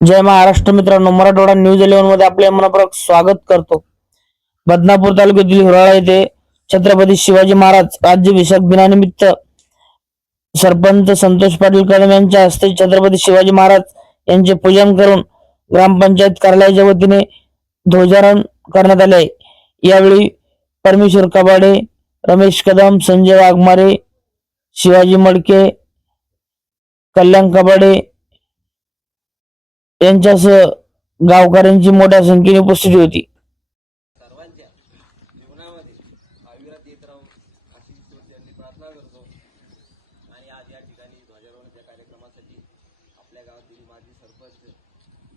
जय महाराष्ट्र मित्रांनो मराठवाडा न्यूज इलेव्हनमध्ये आपले मनपूर्वक स्वागत करतो बदनापूर तालुक्यातील हिराळा येथे छत्रपती शिवाजी महाराज राज्याभिषेक दिनानिमित्त सरपंच संतोष पाटील कदम यांच्या हस्ते छत्रपती शिवाजी महाराज यांचे पूजन करून ग्रामपंचायत कार्यालयाच्या वतीने ध्वजारोहण करण्यात आले आहे. यावेळी परमेश्वर कबाडे रमेश कदम संजय वाघमारे शिवाजी मडके कल्याण कबाडे यांच्यासह गावकऱ्यांची मोठ्या संख्येने उपस्थिती होती. सर्वांच्या जीवनामध्ये येत राहून अशी त्यांनी प्रार्थना करतो. आणि आज या ठिकाणी ध्वजारोहणाच्या कार्यक्रमासाठी आपल्या गावातील माजी सरपंच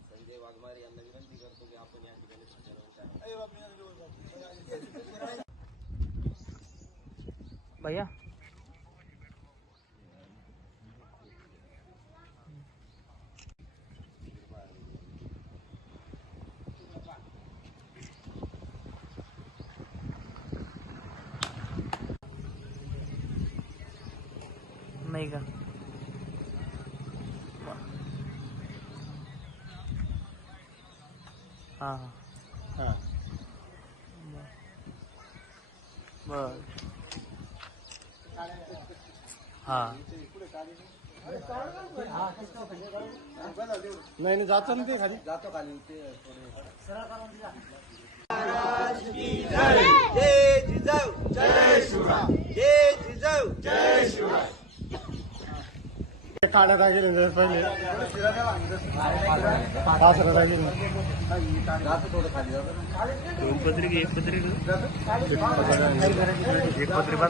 संजय वाघमारे यांना विनंती करतो की आपण या ठिकाणी ध्वजारोहण भैया नाही का? हा हा. बर. हा. नाही नाही जातो ना ते खाली. जातो खाली. ते दोन पत्रिका एक पत्रिका एक पत्रिका